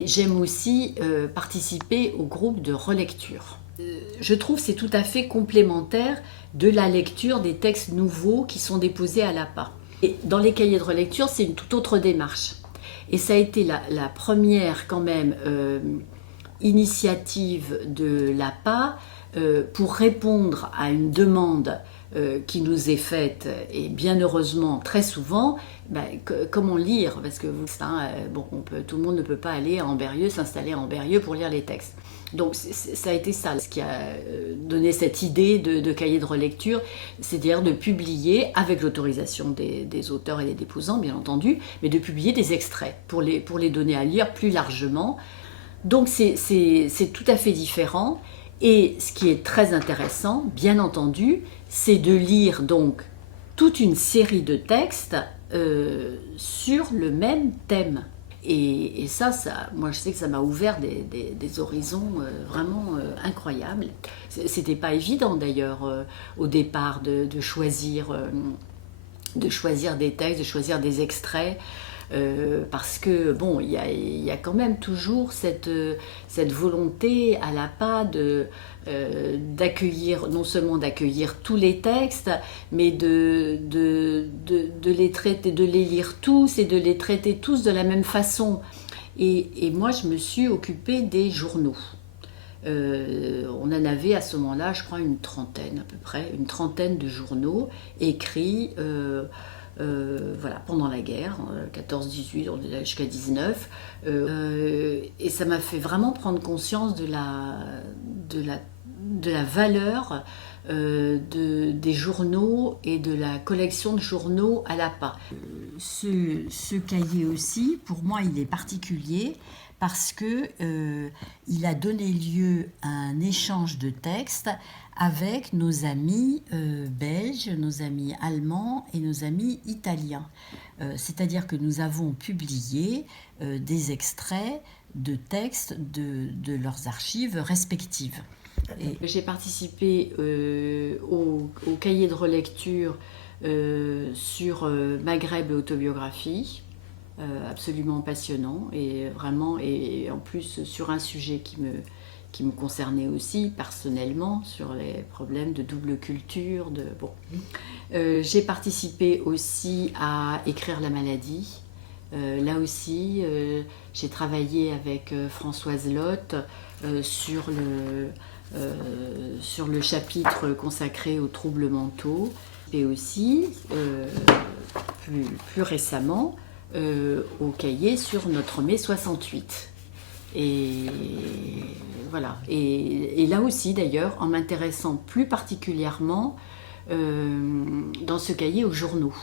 J'aime aussi participer au groupe de relecture. Je trouve que c'est tout à fait complémentaire de la lecture des textes nouveaux qui sont déposés à l'APA. Et dans les cahiers de relecture, c'est une toute autre démarche. Et ça a été la première quand même initiative de l'APA pour répondre à une demande qui nous est faite, et bien heureusement très souvent, comment lire, parce que tout le monde ne peut pas aller à Ambérieu, s'installer à Ambérieu pour lire les textes. Donc ça a été ça, ce qui a donné cette idée de cahier de relecture, c'est-à-dire de publier, avec l'autorisation des auteurs et des déposants bien entendu, mais de publier des extraits pour les donner à lire plus largement. Donc c'est tout à fait différent. Et ce qui est très intéressant, bien entendu, c'est de lire donc toute une série de textes sur le même thème. Et ça, moi je sais que ça m'a ouvert des horizons vraiment incroyables. C'était pas évident d'ailleurs au départ de choisir des textes, de choisir des extraits. Parce que bon, il y a quand même toujours cette volonté à l'APA d'accueillir, non seulement d'accueillir tous les textes, mais de les traiter, de les lire tous et de les traiter tous de la même façon. Et moi, je me suis occupée des journaux. On en avait à ce moment-là, je crois, une trentaine à peu près, une trentaine de journaux écrits pendant la guerre, 14-18, on est là jusqu'à 19. Et ça m'a fait vraiment prendre conscience de la valeur des journaux et de la collection de journaux à l'APA. Ce cahier aussi, pour moi, il est particulier parce qu'il a donné lieu à un échange de textes avec nos amis belges, nos amis allemands et nos amis italiens. C'est-à-dire que nous avons publié des extraits de textes de leurs archives respectives. J'ai participé au cahier de relecture sur Maghreb et autobiographie, absolument passionnant et vraiment, et en plus sur un sujet qui me concernait aussi personnellement, sur les problèmes de double culture. J'ai participé aussi à Écrire la maladie. Là aussi, j'ai travaillé avec Françoise Lotte sur le chapitre consacré aux troubles mentaux, et aussi, plus récemment, au cahier sur notre mai 68. Et voilà. Et là aussi, d'ailleurs, en m'intéressant plus particulièrement dans ce cahier aux journaux.